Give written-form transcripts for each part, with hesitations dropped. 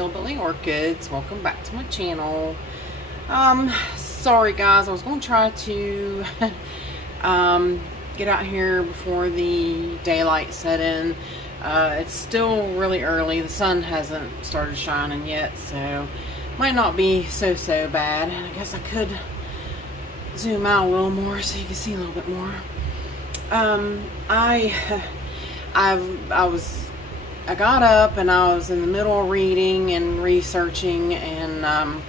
Hillbilly Orchids. Welcome back to my channel. Sorry guys, I was going to try to get out here before the daylight set in. It's still really early. The sun hasn't started shining yet, so might not be so bad. I guess I could zoom out a little more so you can see a little bit more. I got up and I was in the middle of reading and researching, and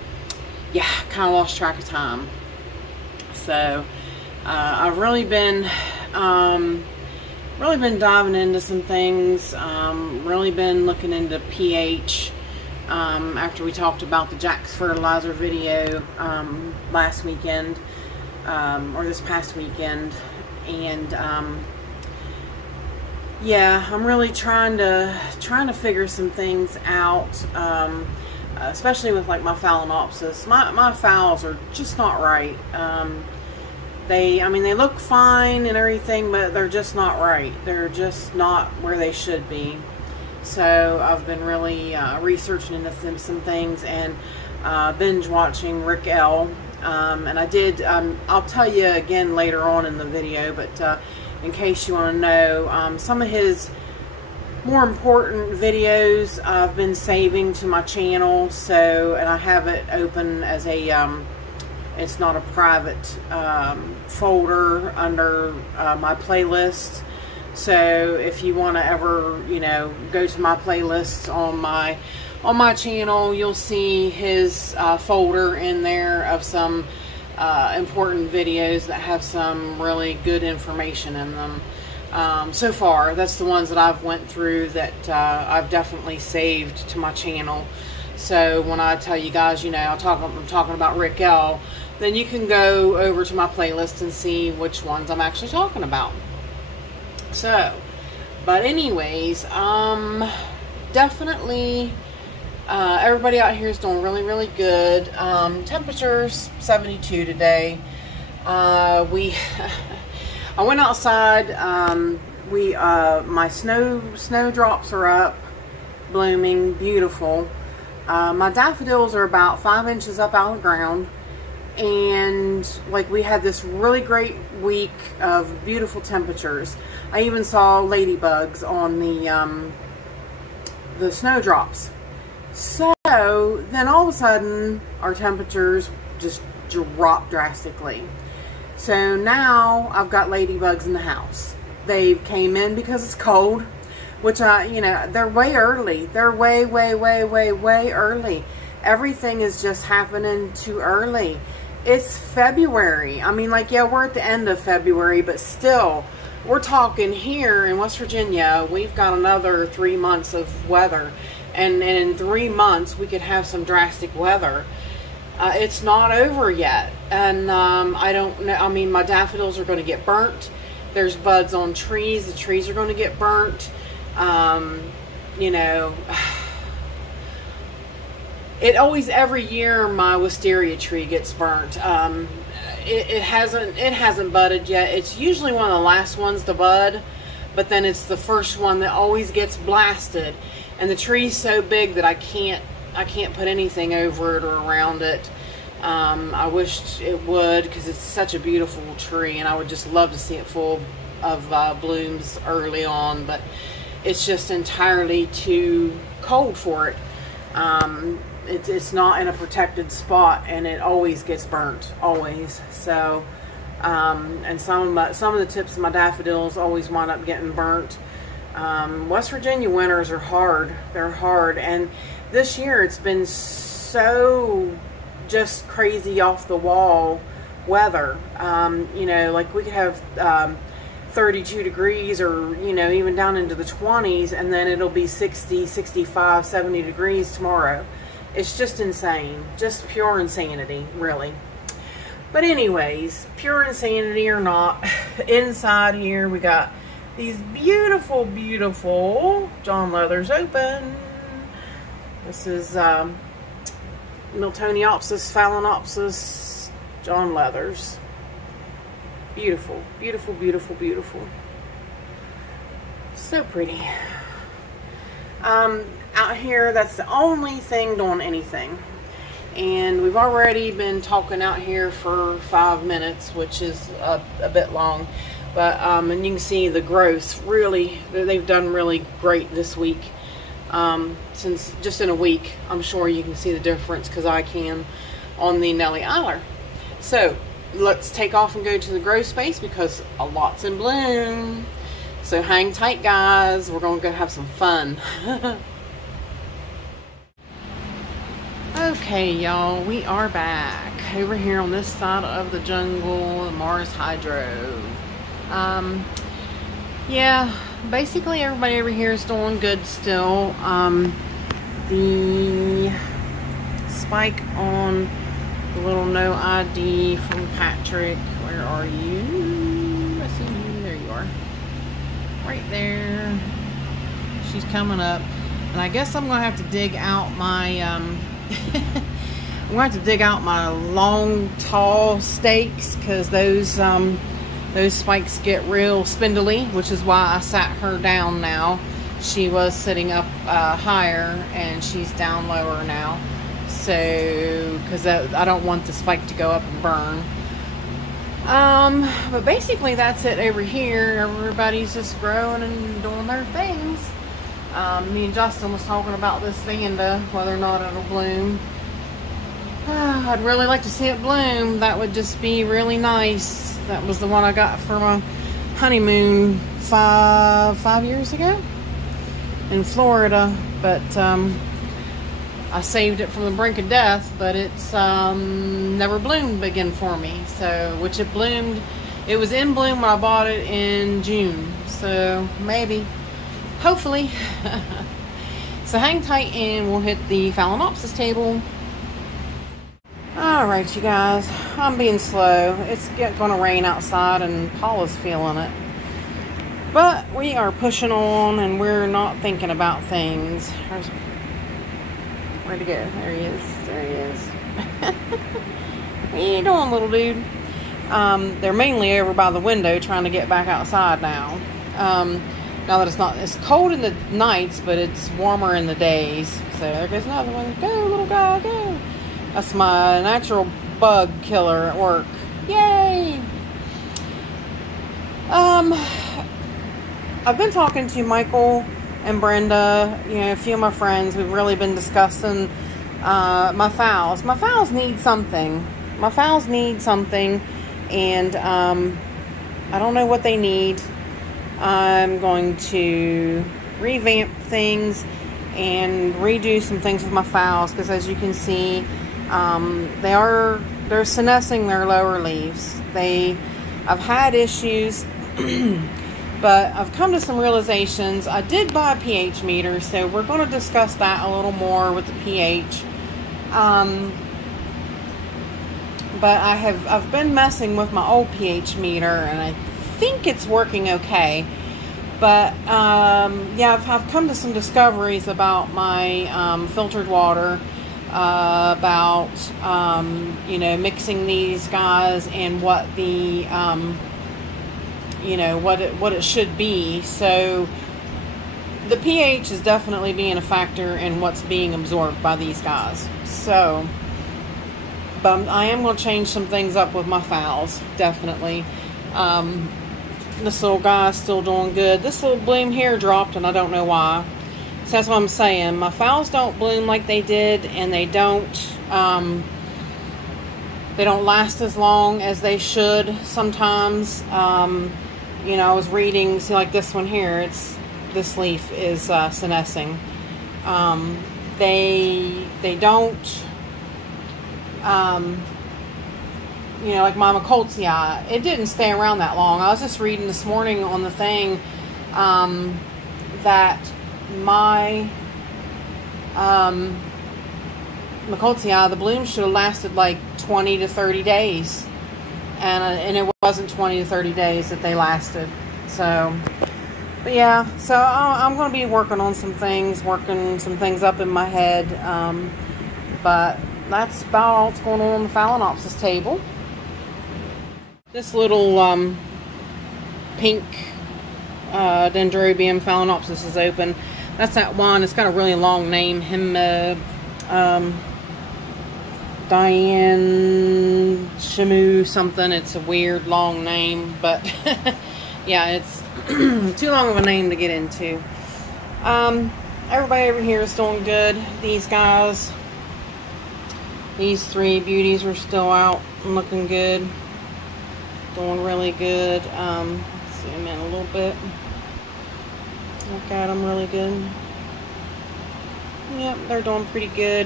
yeah, kind of lost track of time. So I've really been diving into some things. Really been looking into pH after we talked about the Jack's fertilizer video last weekend, or this past weekend, and yeah, I'm really trying to figure some things out, especially with like my phalaenopsis. My phals are just not right. I mean, they look fine and everything, but they're just not right. They're just not where they should be. So I've been really researching into some things and binge watching Rick L. And I did, I'll tell you again later on in the video, but in case you want to know, some of his more important videos I've been saving to my channel. So, and I have it open as a, it's not a private folder under my playlist. So if you want to ever, you know, go to my playlist on my channel, you'll see his folder in there of some important videos that have some really good information in them. So far, that's the ones that I've went through that I've definitely saved to my channel. So when I tell you guys, you know, I'm talking about Rick L, then you can go over to my playlist and see which ones I'm actually talking about. So, but anyways, definitely everybody out here is doing really good. Temperatures 72 today. I went outside. My snowdrops are up, blooming, beautiful. My daffodils are about 5 inches up out of the ground, and like we had this really great week of beautiful temperatures. I even saw ladybugs on the snowdrops. So then all of a sudden our temperatures just dropped drastically. So now I've got ladybugs in the house. They came in because it's cold, which you know, they're way early. They're way early. Everything is just happening too early. It's February. I mean, like, yeah, we're at the end of February, but still, we're talking here in West Virginia, we've got another 3 months of weather. And in 3 months, we could have some drastic weather. It's not over yet. And I don't know. I mean, my daffodils are going to get burnt. There's buds on trees. The trees are going to get burnt. You know, it always, every year, my wisteria tree gets burnt. It hasn't budded yet. It's usually one of the last ones to bud, but then it's the first one that always gets blasted. And the tree's so big that I can't put anything over it or around it. I wished it would, because it's such a beautiful tree, and I would just love to see it full of blooms early on, but it's just entirely too cold for it. It's not in a protected spot, and it always gets burnt, always. So, and some of the tips of my daffodils always wind up getting burnt. West Virginia winters are hard. They're hard, and this year it's been so just crazy off the wall weather. You know, like we could have 32 degrees, or, you know, even down into the 20s, and then it'll be 60, 65, 70 degrees tomorrow. It's just insane. Just pure insanity, really. But anyways, pure insanity or not, inside here we got these beautiful John Leathers open. This is Miltoniopsis phalaenopsis John Leathers. Beautiful. So pretty. Out here, that's the only thing doing anything. And we've already been talking out here for 5 minutes, which is a bit long. But, and you can see the growth, really, they've done really great this week. Since just in a week, I'm sure you can see the difference, because I can, on the Nellie Eiler. So, let's take off and go to the grow space, because a lot's in bloom. So hang tight, guys. We're going to go have some fun. Okay, y'all, we are back over here on this side of the jungle, the Mars Hydro. Yeah, basically everybody over here is doing good still. The spike on the little no ID from Patrick. Where are you? I see you. There you are. Right there. She's coming up. And I guess I'm going to have to dig out my... I'm going to have to dig out my long, tall stakes, because those spikes get real spindly, which is why I sat her down now. She was sitting up higher, and she's down lower now. So, because I don't want the spike to go up and burn. But basically that's it over here. Everybody's just growing and doing their things. Me and Justin was talking about this Vanda, whether or not it'll bloom. I'd really like to see it bloom. That would just be really nice. That was the one I got for my honeymoon five years ago in Florida. But I saved it from the brink of death, but it's never bloomed again for me. So, which it bloomed, it was in bloom when I bought it in June. So maybe. Hopefully. So hang tight and we'll hit the Phalaenopsis table. Alright, you guys. I'm being slow. It's going to rain outside and Paula's feeling it. But we are pushing on and we're not thinking about things. Where'd he go? There he is. There he is. What are you doing, little dude? They're mainly over by the window trying to get back outside now. Now that it's cold in the nights, but it's warmer in the days. So there goes another one. Go, little guy, go. That's my natural bug killer at work. Yay! I've been talking to Michael and Brenda, a few of my friends. We've really been discussing my phals. My phals need something. My phals need something, and I don't know what they need. I'm going to revamp things and redo some things with my phals, because as you can see, they're senescing their lower leaves. I've had issues, but I've come to some realizations. I did buy a pH meter, so we're going to discuss that a little more with the pH. But I've been messing with my old pH meter, and I think it's working okay. But yeah, I've come to some discoveries about my filtered water, about mixing these guys and what the what it should be. So the pH is definitely being a factor in what's being absorbed by these guys. So, but I am going to change some things up with my phals, definitely. This little guy's still doing good. This little bloom here dropped, and I don't know why. So that's what I'm saying. My phals don't bloom like they did, and they don't last as long as they should sometimes. I was reading, see, like this one here, this leaf is senescing. They don't, like my Macoltzii, it didn't stay around that long. I was just reading this morning on the thing that my Macoltzii, the bloom should have lasted like 20 to 30 days. And it wasn't 20 to 30 days that they lasted. So, but yeah, so I'm going to be working on some things, working some things up in my head. But that's about all that's going on the Phalaenopsis table. This little pink Dendrobium Phalaenopsis is open. That's that one. It's got a really long name. Diane Shamu something. It's a weird long name, but yeah, it's too long of a name to get into. Everybody over here is doing good. These guys, these three beauties are still out and looking good. Doing really good. Zoom in a little bit. Look at them really good. Yep, they're doing pretty good.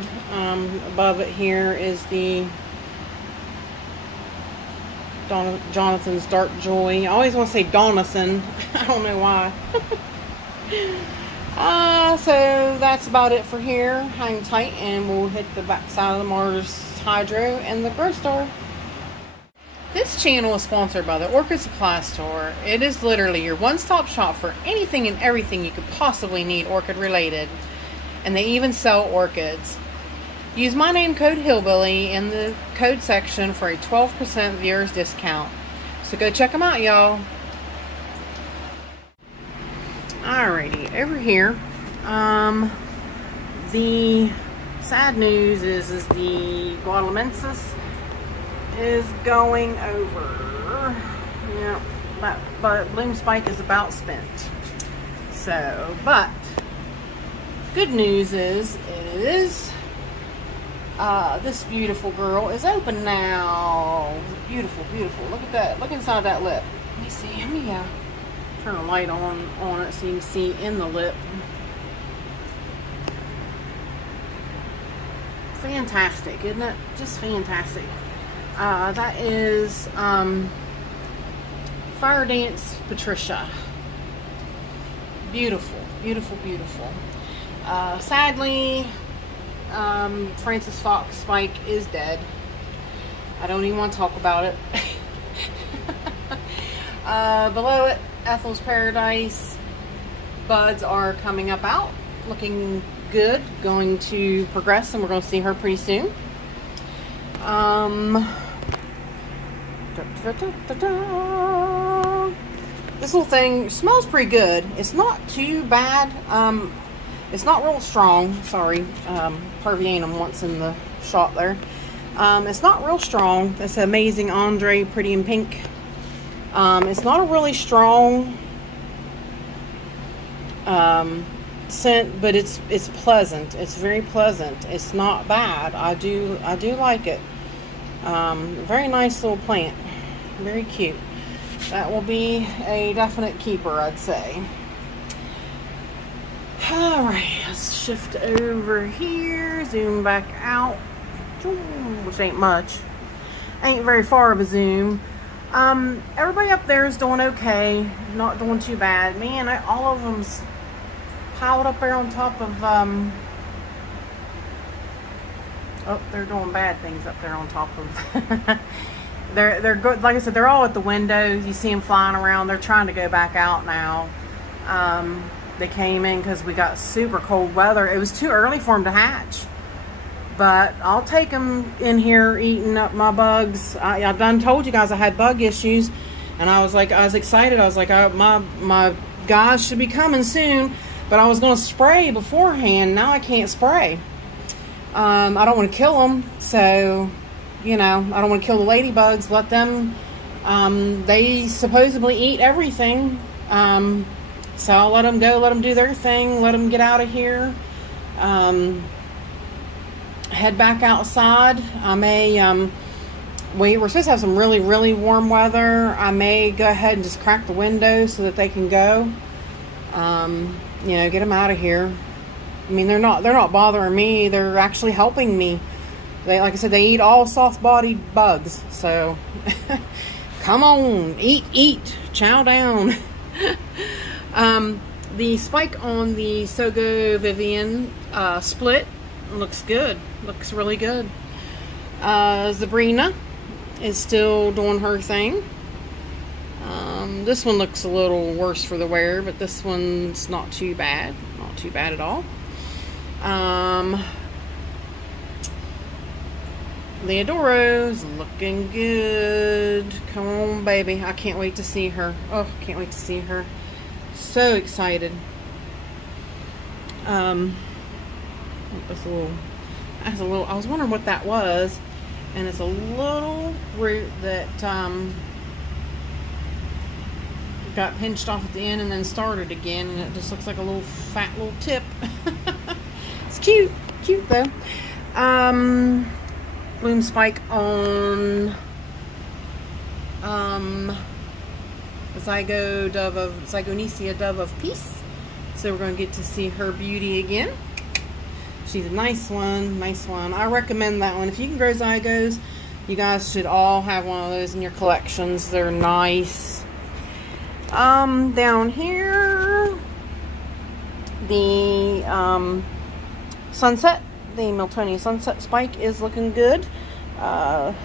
Above it here is the Jonathan's Dark Joy. I always want to say Donathan. I don't know why. So that's about it for here. Hang tight and we'll hit the back side of the Mars Hydro and the Grow Store. This channel is sponsored by the Orchid Supply Store. It is literally your one-stop shop for anything and everything you could possibly need orchid related. And they even sell orchids. Use my name code Hillbilly in the code section for a 12% viewers discount. So go check them out, y'all. Alrighty, over here. The sad news is the Guadalamensis is going over. Yeah, but bloom spike is about spent. So, but good news is this beautiful girl is open now. Beautiful, beautiful. Look at that. Look inside that lip. Let me see. Let me turn a light on it so you can see in the lip. Fantastic, isn't it? Just fantastic. That is Fire Dance Patricia. Beautiful, beautiful, beautiful. Sadly, Francis Fox Spike is dead. I don't even want to talk about it. Below it, Ethel's Paradise buds are coming up out, looking good, going to progress, and we're going to see her pretty soon. This little thing smells pretty good. It's not too bad. It's not real strong. Sorry, Pervianum once in the shot there. It's not real strong. That's Amazing Andre, Pretty in Pink. It's not a really strong scent, but it's pleasant. It's very pleasant. It's not bad. I do like it. Very nice little plant. Very cute. That will be a definite keeper, I'd say. Alright, let's shift over here, zoom back out, which ain't much. Ain't very far of a zoom. Everybody up there is doing okay, not doing too bad. Man, all of them's piled up there on top of, oh, they're doing bad things up there on top of, they're good. Like I said, they're all at the windows. You see them flying around. They're trying to go back out now. They came in because we got super cold weather. It was too early for them to hatch. But I'll take them in here eating up my bugs. I done told you guys I had bug issues. And I was excited. I was like, my guys should be coming soon. But I was going to spray beforehand. Now I can't spray. I don't want to kill them. So, you know, I don't want to kill the ladybugs. Let them, they supposedly eat everything. So I'll let them go, let them do their thing, let them get out of here. Head back outside. I may, we're supposed to have some really, really warm weather. I may go ahead and just crack the window so that they can go. You know, get them out of here. I mean, they're not bothering me. They're actually helping me. They, like I said, they eat all soft-bodied bugs. So, come on, eat, chow down. The spike on the Sogo Vivian split looks good. Looks really good. Zabrina is still doing her thing. This one looks a little worse for the wear, but this one's not too bad. Not too bad at all. Leodoro's looking good. Come on, baby. I can't wait to see her. Oh, can't wait to see her. So excited. It's a little, I was wondering what that was, and it's a little root that got pinched off at the end and then started again, and it just looks like a little fat little tip. It's cute though. Bloom spike on Zygonesia Dove of Peace. So we're going to get to see her beauty again. She's a nice one, nice one. I recommend that one. If you can grow zygos, you guys should all have one of those in your collections. They're nice. Down here, the sunset, the Miltonia sunset spike is looking good.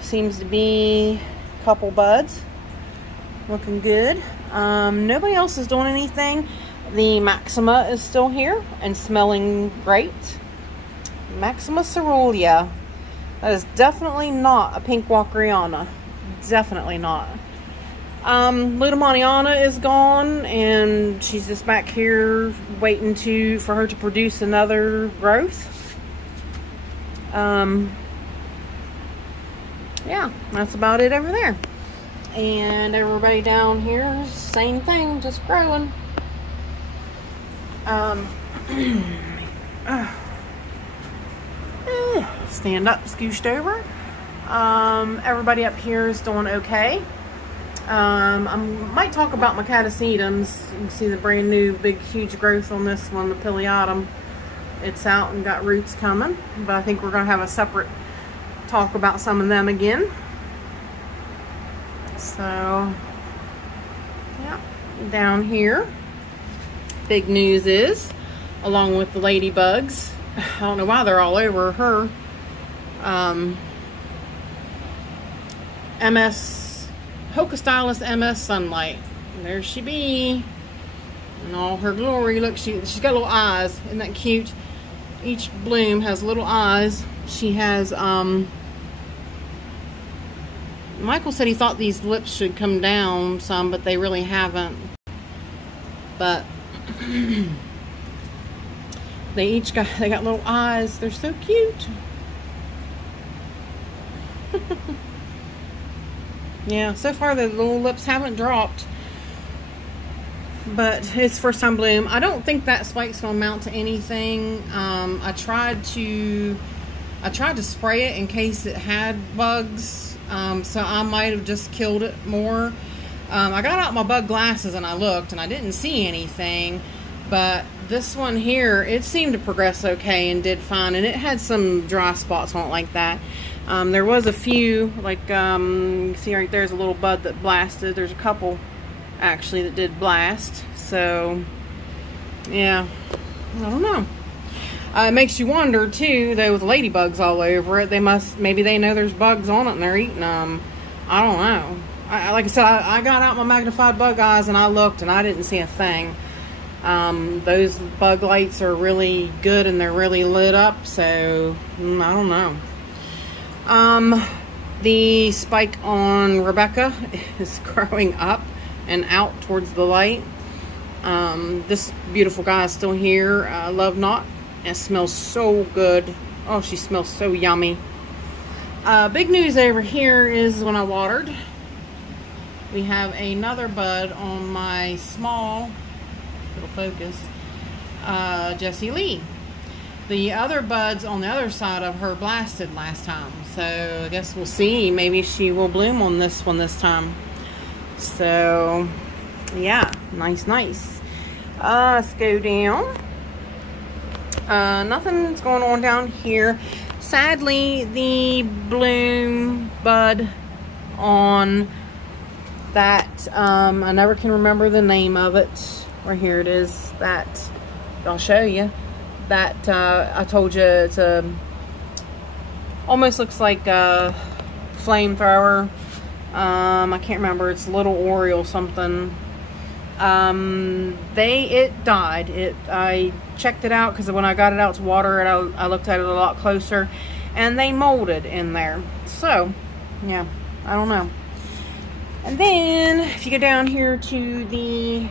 Seems to be a couple buds. Looking good. Nobody else is doing anything. The Maxima is still here and smelling great. Maxima cerulean. That is definitely not a pink Walkeriana. Definitely not. Ludomaniana is gone, and she's just back here waiting for her to produce another growth. Yeah, that's about it over there. And everybody down here, same thing, just growing. Stand up, scooshed over. Everybody up here is doing okay. I might talk about my catasetums. You can see the brand new big huge growth on this one, the pileatum. It's out and got roots coming, but I think we're going to have a separate talk about some of them again. So yeah, down here, big news is, along with the ladybugs, I don't know why they're all over her, Hocostylus MS Sunlight. There she be in all her glory. Look, she's got little eyes. Isn't that cute? Each bloom has little eyes. She has Michael said he thought these lips should come down some, but they really haven't. But they got little eyes. They're so cute. Yeah, so far the little lips haven't dropped, but it's first time bloom. I don't think that spike's gonna amount to anything. I tried to spray it in case it had bugs, so I might have just killed it more. I got out my bug glasses and I looked and I didn't see anything, but this one here, it seemed to progress okay and did fine, and it had some dry spots on it like that. There was a few, like, you can see right there's a little bud that blasted. There's a couple, actually, that did blast. So, yeah, I don't know. It makes you wonder, too, though, with ladybugs all over it. Maybe they know there's bugs on it and they're eating them. I don't know. Like I said, I got out my magnified bug eyes and I looked and I didn't see a thing. Those bug lights are really good and they're really lit up, so I don't know. The spike on Rebecca is growing up and out towards the light. This beautiful guy is still here. Love Knot. It smells so good. Oh, she smells so yummy. Big news over here is when I watered, we have another bud on my small, it'll focus, Jessie Lee. The other buds on the other side of her blasted last time, so I guess we'll see. Maybe she will bloom on this one this time. So yeah, nice. Let's go down. Nothing's going on down here. Sadly, the bloom bud on that, I never can remember the name of it. Right here it is. That, I'll show you. That, I told you, it's almost looks like a flamethrower. I can't remember. It's Little Oriole something. It died. I checked it out because when I got it out to water it, I looked at it a lot closer, and they molded in there. So, yeah, I don't know. And then if you go down here to the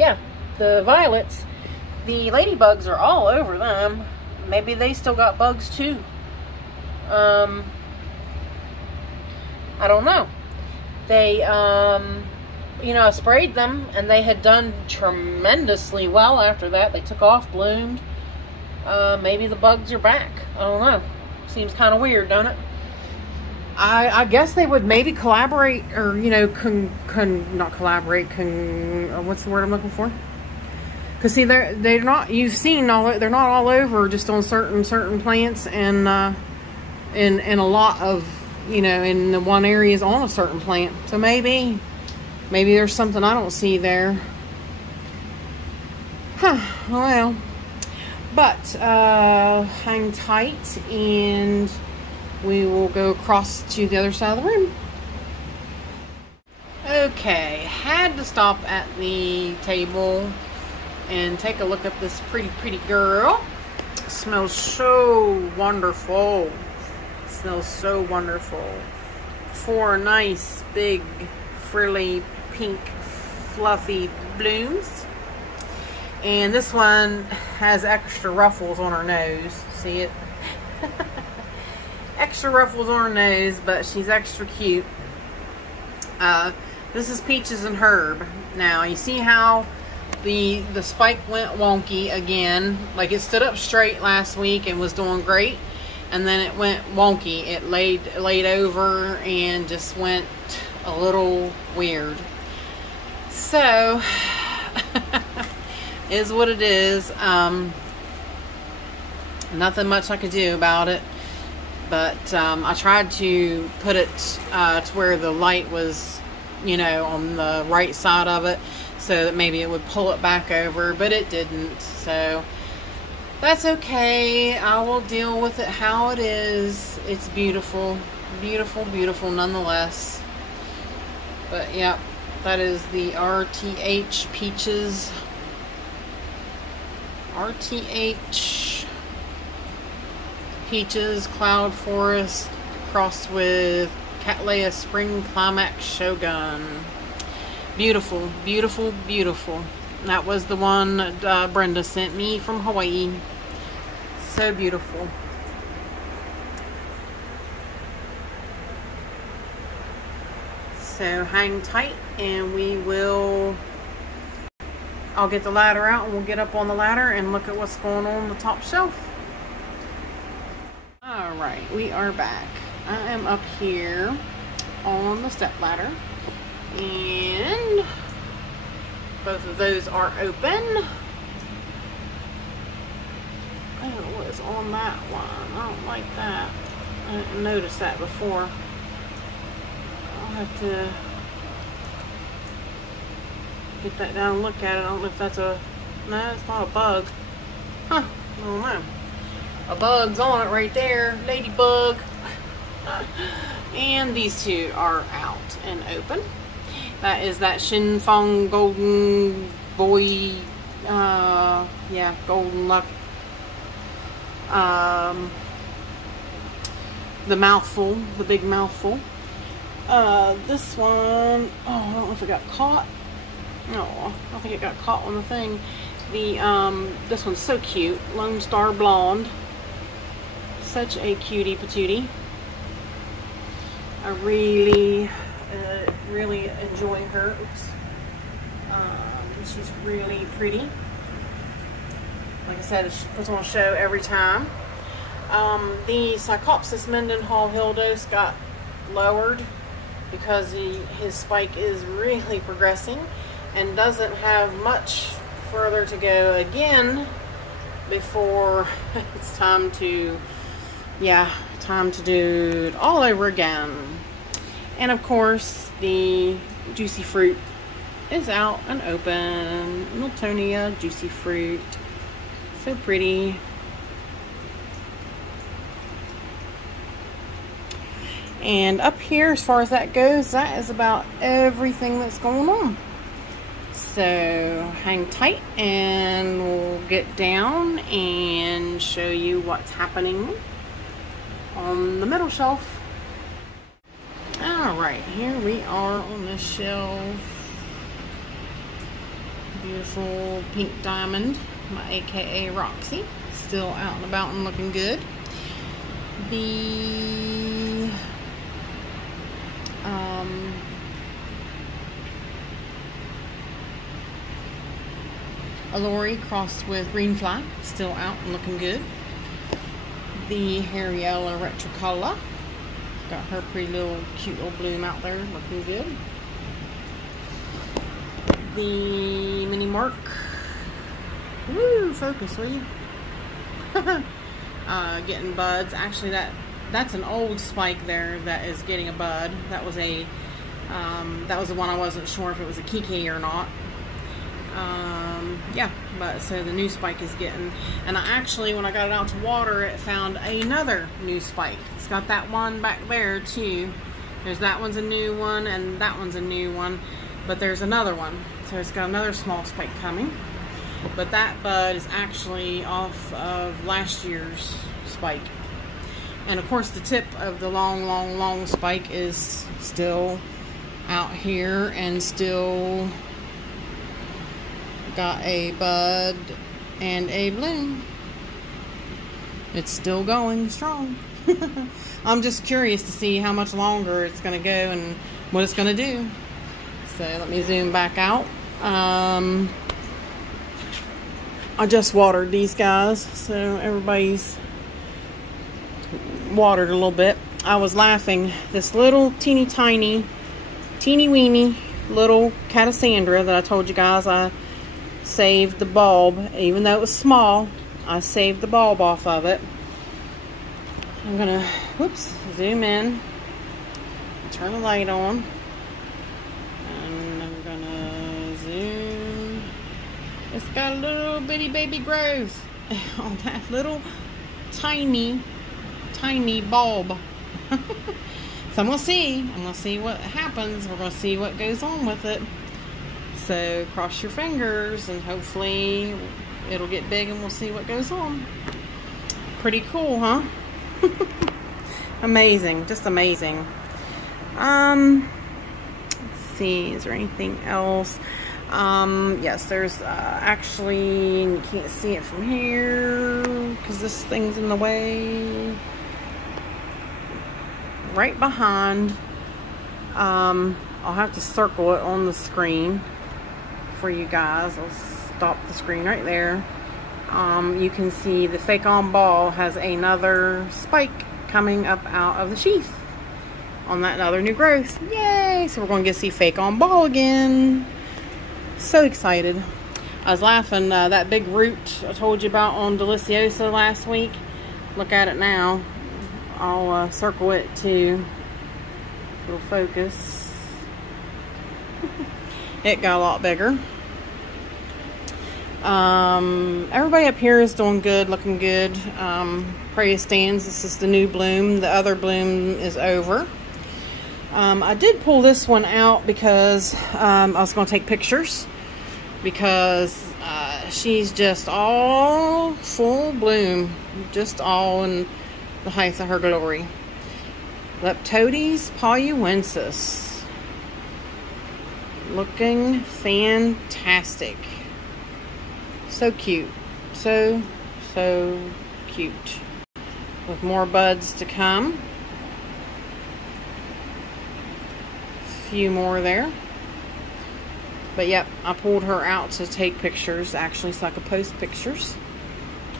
yeah, the violets, the ladybugs are all over them. Maybe they still got bugs too. I don't know. They, you know, I sprayed them and they had done tremendously well after that. They took off, bloomed. Maybe the bugs are back. I don't know. Seems kind of weird, don't it? I guess they would maybe collaborate, or, you know, not collaborate, what's the word I'm looking for? Because see, they're not, you've seen they're not all over just on certain plants, and in a lot of, you know, in the one area is on a certain plant. So maybe there's something I don't see there. Huh, well, but hang tight and we will go across to the other side of the room. Okay, had to stop at the table and take a look at this pretty girl. It smells so wonderful. It smells so wonderful. 4 nice, big, frilly, pink, fluffy blooms. And this one has extra ruffles on her nose. See it? Extra ruffles on her nose, but she's extra cute. This is Peaches and Herb. Now, you see how the spike went wonky again? Like, it stood up straight last week and was doing great, and then it went wonky. It laid over and just went a little weird. So, is what it is. Nothing much I could do about it. But I tried to put it to where the light was, you know, on the right side of it, so that maybe it would pull it back over, but it didn't. So that's okay. I will deal with it how it is. It's beautiful. Beautiful, beautiful nonetheless. But yeah, that is the RTH Peaches. RTH Peaches Cloud Forest crossed with Cattleya Spring Climax Shogun. Beautiful, beautiful, beautiful. That was the one that Brenda sent me from Hawaii. So beautiful. So hang tight and I'll get the ladder out and we'll get up on the ladder and look at what's going on the top shelf. Alright, we are back. I am up here on the step ladder, and both of those are open. Oh, what is on that one? I don't like that. I didn't notice that before. I'll have to get that down and look at it. I don't know if that's no, it's not a bug. Huh, I don't know. A bug's on it right there, ladybug. And these two are out and open. That is that Shin Fong Golden Boy, yeah, Golden Luck. The mouthful, the big mouthful. This one, oh, I don't know if it got caught. No, I think it got caught on the thing. This one's so cute, Lone Star Blonde. Such a cutie patootie. I really enjoy her. Oops. She's really pretty. Like I said, she puts on a show every time. The Cycopsis Mendenhall Hildos got lowered because his spike is really progressing and doesn't have much further to go again before it's time to do it all over again. And of course, the Juicy Fruit is out and open. Miltonia Juicy Fruit. So pretty. And up here, as far as that goes, that is about everything that's going on. So hang tight and we'll get down and show you what's happening on the middle shelf. Alright, here we are on the shelf. Beautiful pink diamond, my AKA Roxy, still out and about and looking good. The Alluri crossed with green fly, still out and looking good. The Harriella Retrocolor, got her pretty little cute little bloom out there, looking good. The Mini Mark, woo, focus will you? Getting buds. Actually, that's an old spike there that is getting a bud. That was the one I wasn't sure if it was a Kiki or not. Yeah, but so the new spike is getting, and I actually, when I got it out to water, it found another new spike. It's got that one back there too. There's that one's a new one, and that one's a new one, but there's another one. So it's got another small spike coming. But that bud is actually off of last year's spike. And of course the tip of the long spike is still out here and still got a bud and a bloom. It's still going strong. I'm just curious to see how much longer it's going to go and what it's going to do. So let me zoom back out. I just watered these guys, so everybody's watered a little bit. I was laughing. This little teeny weeny little Cassandra that I told you guys I saved the bulb, even though it was small, I saved the bulb off of it. I'm gonna, whoops, zoom in, turn the light on, and I'm gonna zoom. It's got a little bitty baby growth on that little tiny bulb. So I'm gonna see what happens. We're gonna see what goes on with it. So cross your fingers and hopefully it'll get big and we'll see what goes on. Pretty cool, huh? Amazing, just amazing. Let's see, is there anything else? Yes, there's actually, you can't see it from here because this thing's in the way. Right behind, I'll have to circle it on the screen for you guys. I'll stop the screen right there. You can see the Fake On Ball has another spike coming up out of the sheath on that other new growth. Yay! So we're going to get to see Fake On Ball again. So excited. I was laughing, that big root I told you about on Deliciosa last week. Look at it now. I'll circle it too. It'll focus. It got a lot bigger. Everybody up here is doing good, looking good. Prayer stands. This is the new bloom. The other bloom is over. I did pull this one out because I was going to take pictures because she's just all full bloom, just all in the height of her glory. Leptodes pauliensis, looking fantastic. So cute, so cute. With more buds to come. A few more there. But yep, I pulled her out to take pictures, actually, so I could post pictures.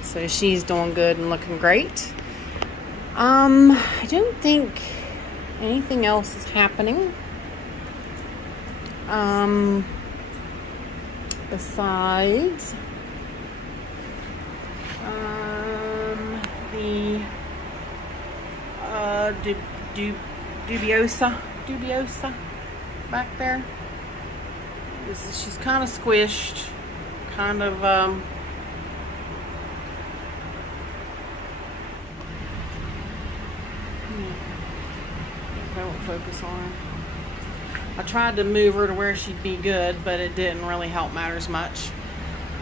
So she's doing good and looking great. I don't think anything else is happening. Besides the dubiosa back there. She's kind of squished, kind of I won't focus on her. I tried to move her to where she'd be good, but it didn't really help matters much.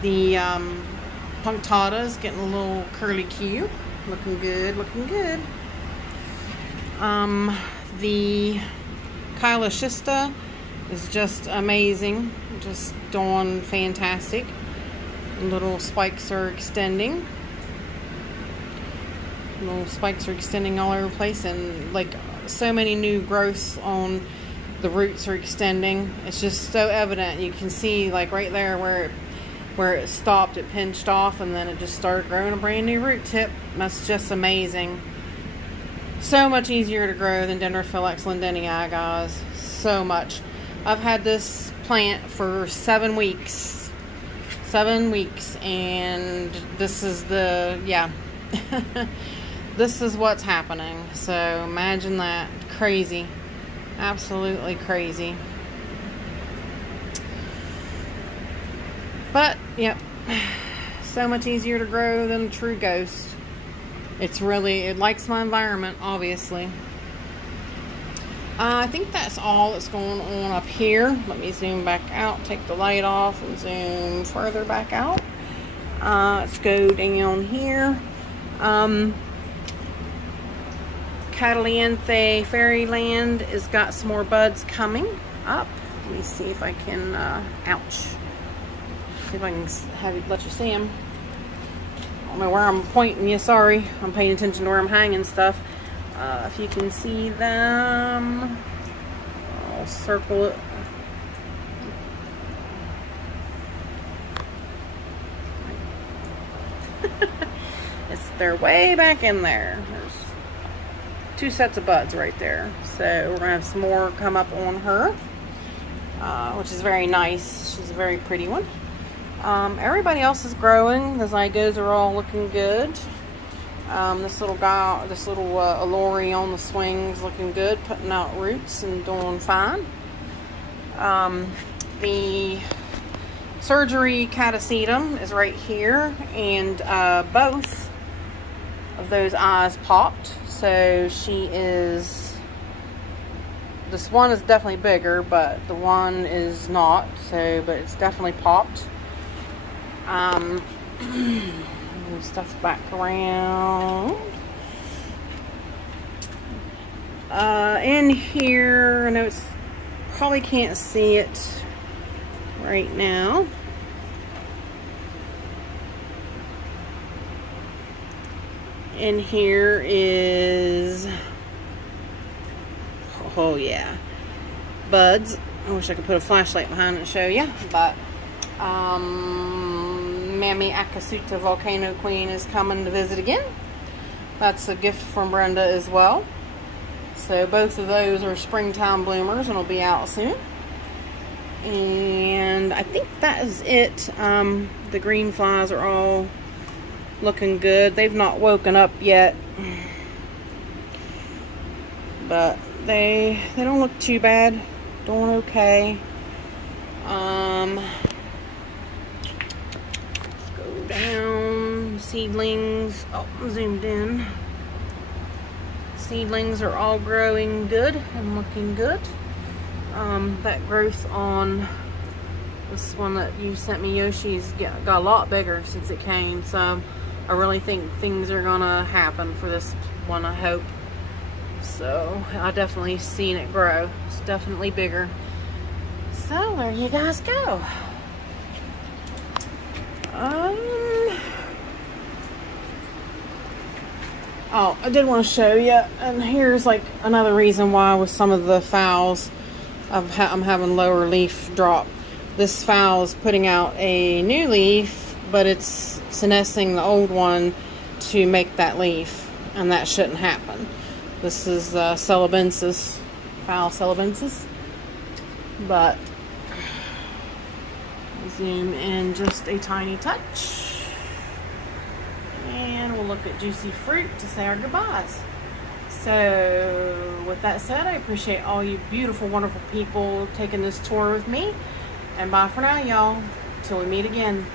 The punctata is getting a little curly Q, looking good, looking good. The Kyloschista is just amazing. just doing fantastic. Little spikes are extending. Little spikes are extending all over the place, and like so many new growths on the roots are extending. It's just so evident. You can see like right there where it stopped, it pinched off, and then it just started growing a brand new root tip. That's just amazing. So much easier to grow than Dendrophyllax lindennii, guys. So much. I've had this plant for 7 weeks. 7 weeks, and this is the, yeah. This is what's happening. So imagine that. Crazy. Absolutely crazy. But, yep. So much easier to grow than a true ghost. It likes my environment, obviously. I think that's all that's going on up here. Let me zoom back out, take the light off, and zoom further back out. Let's go down here. Catalianthe Fairyland has got some more buds coming up. Let me see if I can, ouch. See if I can let you see them. I don't know where I'm pointing you, sorry. I'm paying attention to where I'm hanging stuff. If you can see them, I'll circle it. They're way back in there. There's 2 sets of buds right there. So we're gonna have some more come up on her, which is very nice. She's a very pretty one. Everybody else is growing. The zygos are all looking good. This little guy, this little Allori on the swing's looking good, putting out roots and doing fine. The surgery catasetum is right here, and both of those eyes popped. So she is, this one is definitely bigger, but the one is not. So, but it's definitely popped. Move stuff back around. In here, I know it's probably can't see it right now. In here is, oh yeah, buds. I wish I could put a flashlight behind it and show you, but Mammy Akasuta Volcano Queen is coming to visit again. That's a gift from Brenda as well. So both of those are springtime bloomers and will be out soon. And I think that is it. The green flies are all looking good. They've not woken up yet, but they don't look too bad. Doing okay. Down, seedlings, oh, I'm zoomed in. Seedlings are all growing good and looking good. That growth on this one that you sent me, Yoshi's, got a lot bigger since it came, so I really think things are gonna happen for this one, I hope. So I definitely seen it grow. It's definitely bigger. So there you guys go. Oh, I did want to show you, and here's like another reason why with some of the phals I'm having lower leaf drop. This phal is putting out a new leaf, but it's senescing the old one to make that leaf, and that shouldn't happen. This is celebensis, phal celebensis, but zoom in just a tiny touch. And we'll look at Juicy Fruit to say our goodbyes. So with that said, I appreciate all you beautiful, wonderful people taking this tour with me. And bye for now, y'all. Till we meet again.